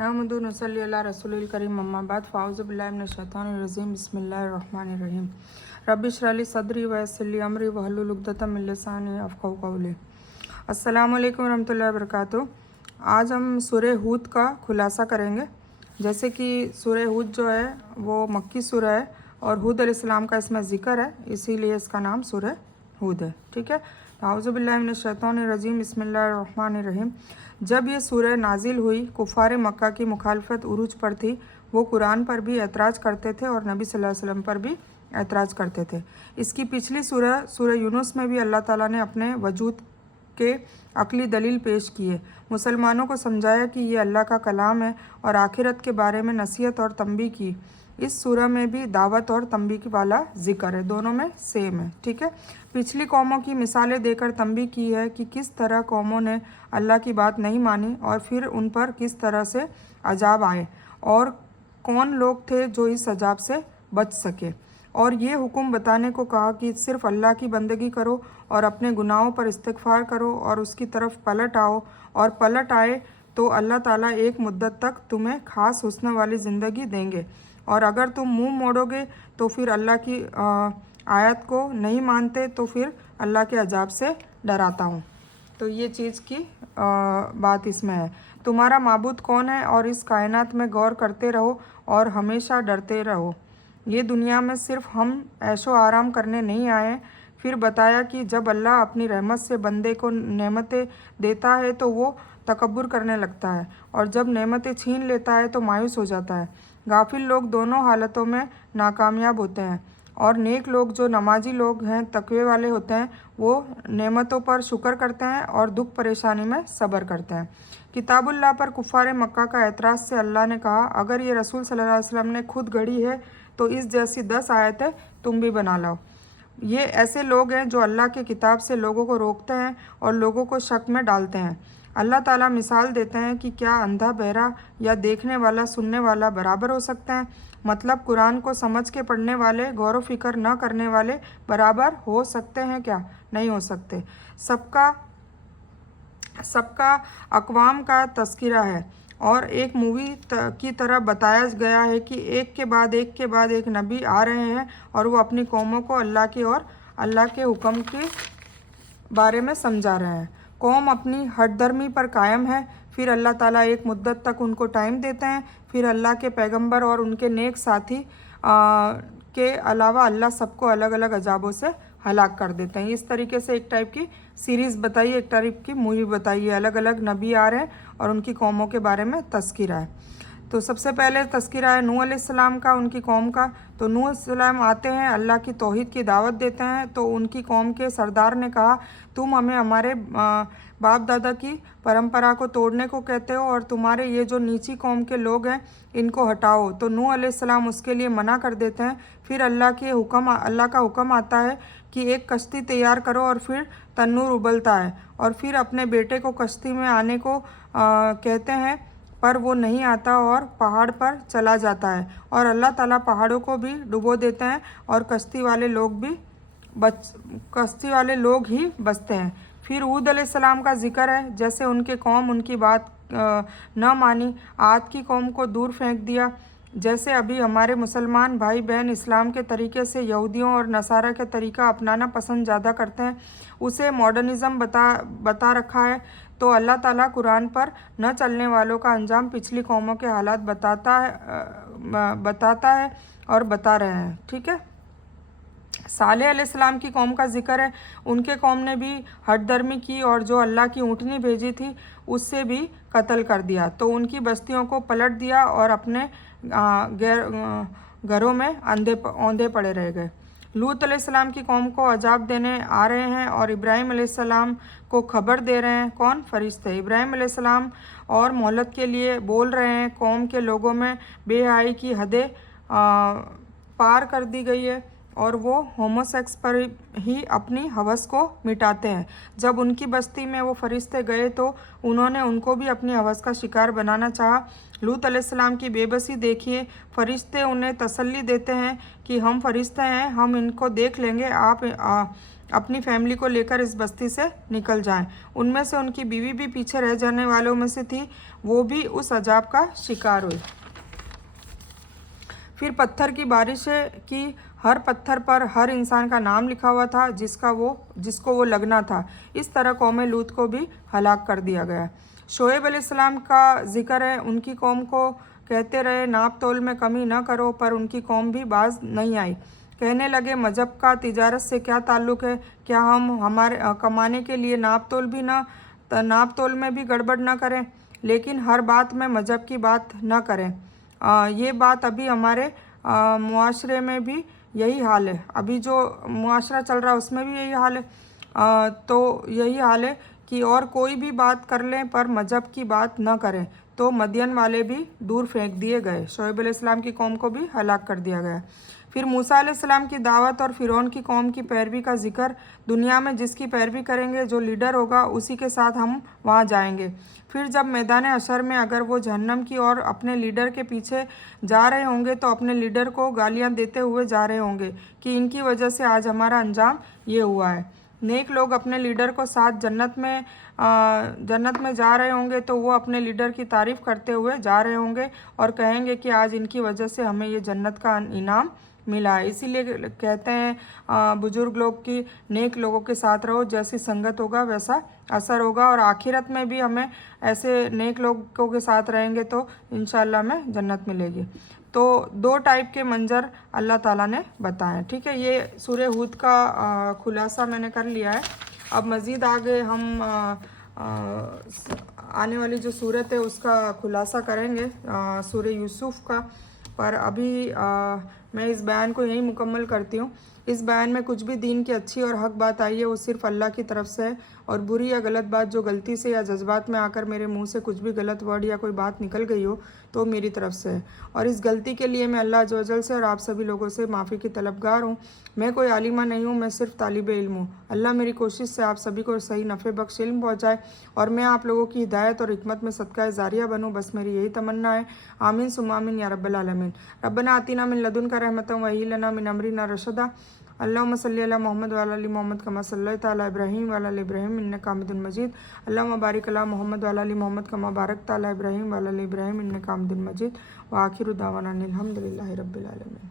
नहमदु व नसल्ली अला रसूलिल करीम अम्मा बाद फ़ाऊज़ु बिल्लाहि मिनश शैतानिर रजीम बिस्मिल्लाहिर रहमानिर रहीम रब्बि इश्रह ली सदरी व यस्सिर ली अमरी वहलुल उक़दतम मिन लिसानी यफ़क़हू क़ौली। अस्सलामु अलैकुम रहमतुल्लाहि व बरकातुहू। आज हम सूरह हूद का खुलासा करेंगे। जैसे कि सूरह हूद जो है वो मक्की सूरह है और हूद अलैहिस्सलाम का इसमें ज़िक्र है, इसीलिए इसका नाम सूरह हूद है। ठीक है। आऊज़ु बिल्लाहि मिनश शैतानिर रजीम बिस्मिल्लाहिर रहमानिर रहीम। जब ये सूरह नाजिल हुई, कुफ़ार मक्का की मुखालफत उरूज पर थी। वो कुरान पर भी एतराज़ करते थे और नबी सल्लल्लाहु अलैहि वसल्लम पर भी एतराज़ करते थे। इसकी पिछली सूरह यूनुस में भी अल्लाह ताला ने अपने वजूद के अक्ली दलील पेश किए, मुसलमानों को समझाया कि ये अल्लाह का कलाम है और आखिरत के बारे में नसीहत और तंबीह की। इस सूरह में भी दावत और तंबीह वाला जिक्र है, दोनों में सेम है। ठीक है। पिछली कौमों की मिसालें देकर तंबीह की है कि किस तरह कौमों ने अल्लाह की बात नहीं मानी और फिर उन पर किस तरह से अजाब आए और कौन लोग थे जो इस अजाब से बच सके। और ये हुक्म बताने को कहा कि सिर्फ अल्लाह की बंदगी करो और अपने गुनाहों पर इस्तिग़फ़ार करो और उसकी तरफ पलट आओ, और पलट आए तो अल्लाह ताला एक मुद्दत तक तुम्हें ख़ास हुस्न वाली ज़िंदगी देंगे, और अगर तुम मुंह मोड़ोगे तो फिर अल्लाह की आयत को नहीं मानते तो फिर अल्लाह के अजाब से डराता हूँ। तो ये चीज़ की बात इसमें है। तुम्हारा माबूद कौन है, और इस कायनात में गौर करते रहो और हमेशा डरते रहो। ये दुनिया में सिर्फ हम ऐशो आराम करने नहीं आए। फिर बताया कि जब अल्लाह अपनी रहमत से बंदे को नेमतें देता है तो वो तकब्बुर करने लगता है, और जब नेमतें छीन लेता है तो मायूस हो जाता है। गाफिल लोग दोनों हालतों में नाकामयाब होते हैं, और नेक लोग जो नमाजी लोग हैं, तकवे वाले होते हैं, वो नेमतों पर शुक्र करते हैं और दुख परेशानी में सब्र करते हैं। किताबुल्लाह पर कुफ़ार मक्का का एतराज़ से अल्लाह ने कहा, अगर ये रसूल सल्लल्लाहु अलैहि वसल्लम ने खुद गढ़ी है तो इस जैसी 10 आयतें तुम भी बना लाओ। ये ऐसे लोग हैं जो अल्लाह के किताब से लोगों को रोकते हैं और लोगों को शक में डालते हैं। अल्लाह ताला मिसाल देते हैं कि क्या अंधा बहरा या देखने वाला सुनने वाला बराबर हो सकते हैं। मतलब कुरान को समझ के पढ़ने वाले, गौर व फिक्र न करने वाले बराबर हो सकते हैं क्या? नहीं हो सकते। सबका अक़वाम का तज़किरा है और एक मूवी की तरह बताया गया है कि एक के बाद एक नबी आ रहे हैं और वो अपनी कौमों को अल्लाह की और अल्लाह के हुक्म के बारे में समझा रहे हैं। कौम अपनी हठधर्मी पर कायम है, फिर अल्लाह ताला एक मुद्दत तक उनको टाइम देते हैं, फिर अल्लाह के पैगंबर और उनके नेक साथी के अलावा अल्लाह सबको अलग अलग अजाबों से हलाक कर देते हैं। इस तरीके से एक टाइप की सीरीज़ बताइए, एक टाइप की मूवी बताइए, अलग अलग नबी आ रहे हैं और उनकी कौमों के बारे में तज़किरा है। तो सबसे पहले तज़किरा है नूह अलैहिस्सलाम का, उनकी कौम का। तो नूह अलैहिस्सलाम आते हैं, अल्लाह की तौहीद की दावत देते हैं। तो उनकी कौम के सरदार ने कहा, तुम हमें हमारे बाप दादा की परंपरा को तोड़ने को कहते हो और तुम्हारे ये जो नीची कौम के लोग हैं इनको हटाओ। तो नूह अलैहिस्सलाम उसके लिए मना कर देते हैं। फिर अल्लाह का हुक्म आता है कि एक कश्ती तैयार करो, और फिर तन्नूर उबलता है और फिर अपने बेटे को कश्ती में आने को कहते हैं, पर वो नहीं आता और पहाड़ पर चला जाता है, और अल्लाह ताला पहाड़ों को भी डुबो देते हैं और कश्ती वाले लोग ही बचते हैं। फिर हूद अलैहिस्सलाम का जिक्र है। जैसे उनके कौम उनकी बात न मानी, आद की कौम को दूर फेंक दिया। जैसे अभी हमारे मुसलमान भाई बहन इस्लाम के तरीके से यहूदियों और नसारा के तरीका अपनाना पसंद ज़्यादा करते हैं, उसे मॉडर्निज़म बता रखा है। तो अल्लाह ताला कुरान पर न चलने वालों का अंजाम पिछली कौमों के हालात बताता है और बता रहे हैं। ठीक है। सालेह अलैहिस्सलाम की कौम का जिक्र है। उनके कौम ने भी हठधर्मी की और जो अल्लाह की ऊँटनी भेजी थी उससे भी कत्ल कर दिया। तो उनकी बस्तियों को पलट दिया और अपने घरों में औंधे पड़े रह गए। लूत अलैहिस्सलाम की कौम को अजाब देने आ रहे हैं और इब्राहिम अलैहिस्सलाम को खबर दे रहे हैं। कौन? फरिश्ते। इब्राहिम अलैहिस्सलाम और मोहलत के लिए बोल रहे हैं। कौम के लोगों में बेहयाई की हदें पार कर दी गई है और वो होमोसेक्स पर ही अपनी हवस को मिटाते हैं। जब उनकी बस्ती में वो फरिश्ते गए तो उन्होंने उनको भी अपनी हवस का शिकार बनाना चाहा। लूत अलैहिस्सलाम की बेबसी देखिए। फरिश्ते उन्हें तसल्ली देते हैं कि हम फरिश्ते हैं, हम इनको देख लेंगे, अपनी फैमिली को लेकर इस बस्ती से निकल जाएं। उनमें से उनकी बीवी भी पीछे रह जाने वालों में से थी, वो भी उस अजाब का शिकार हुई। फिर पत्थर की बारिश की, हर पत्थर पर हर इंसान का नाम लिखा हुआ था जिसको वो लगना था। इस तरह कौम लूत को भी हलाक कर दिया गया। शोएब अलैहिस्सलाम का जिक्र है, उनकी कौम को कहते रहे नाप तोल में कमी न करो, पर उनकी कौम भी बाज नहीं आई। कहने लगे मजहब का तिजारत से क्या ताल्लुक़ है, क्या हम हमारे कमाने के लिए नाप तोल में भी गड़बड़ न करें, लेकिन हर बात में मजहब की बात न करें। ये बात अभी हमारे मुआशरे में भी यही हाल है, अभी जो मुआशरा चल रहा है उसमें भी यही हाल है। तो यही हाल है कि और कोई भी बात कर लें पर मजहब की बात न करें। तो मदियन वाले भी दूर फेंक दिए गए, शोएब अलैहिस्सलाम की कौम को भी हलाक कर दिया गया। फिर मूसा अलैहिस्सलाम की दावत और फिरौन की कौम की पैरवी का जिक्र, दुनिया में जिसकी पैरवी करेंगे, जो लीडर होगा उसी के साथ हम वहाँ जाएंगे। फिर जब मैदान हशर में अगर वो जहन्नम की ओर अपने लीडर के पीछे जा रहे होंगे तो अपने लीडर को गालियाँ देते हुए जा रहे होंगे कि इनकी वजह से आज हमारा अंजाम ये हुआ है। नेक लोग अपने लीडर को साथ जन्नत में जा रहे होंगे तो वो अपने लीडर की तारीफ़ करते हुए जा रहे होंगे और कहेंगे कि आज इनकी वजह से हमें ये जन्नत का इनाम मिला है। इसीलिए कहते हैं बुजुर्ग लोग की नेक लोगों के साथ रहो, जैसी संगत होगा वैसा असर होगा, और आखिरत में भी हमें ऐसे नेक लोगों के साथ रहेंगे तो इंशाल्लाह हमें जन्नत मिलेगी। तो 2 टाइप के मंजर अल्लाह ताला ने बताए। ठीक है, ये सूरह हूद का खुलासा मैंने कर लिया है। अब मज़ीद आगे हम आने वाली जो सूरत है उसका खुलासा करेंगे, सूरह यूसुफ का। पर अभी मैं इस बयान को यहीं मुकम्मल करती हूँ। इस बयान में कुछ भी दीन की अच्छी और हक बात आई है वो सिर्फ़ अल्लाह की तरफ से है, और बुरी या गलत बात जो गलती से या जज्बात में आकर मेरे मुंह से कुछ भी गलत वर्ड या कोई बात निकल गई हो तो मेरी तरफ से है, और इस गलती के लिए मैं अल्लाह अज़्ज़ व जल से और आप सभी लोगों से माफ़ी की तलबगार हूँ। मैं कोई आलिमा नहीं हूँ, मैं सिर्फ तालिब इल्म हूँ। अल्लाह मेरी कोशिश से आप सभी को सही नफ़े बख्श इल्म पहुँचाए और मैं आप लोगों की हिदायत और हिकमत में सदका जारिया बनूँ, बस मेरी यही तमन्ना है। आमीन सुम्मा आमीन या रब्बल आलमीन। रब्बना आतिना मिन लदुनका रहमतन व हय्यि लना मिन अमरिना रशदा। अल्लाहुम्मा सल्लि अला मोहम्मद व अला आलि मोहम्मद कमा सल्लैता अला इब्राहीम व अला आलि इब्राहीम इन्नका हमीदुम मजीद। अल्लाहुम्मा बारिक अला मोहम्मद व अला आलि मोहम्मद कमा बारकता अला इब्राहीम व अला आलि इब्राहीम इन्नका हमीदुम मजीद। व आखिरु दावाना अनिल हम्दुलिल्लाहि रब्बिल आलमीन।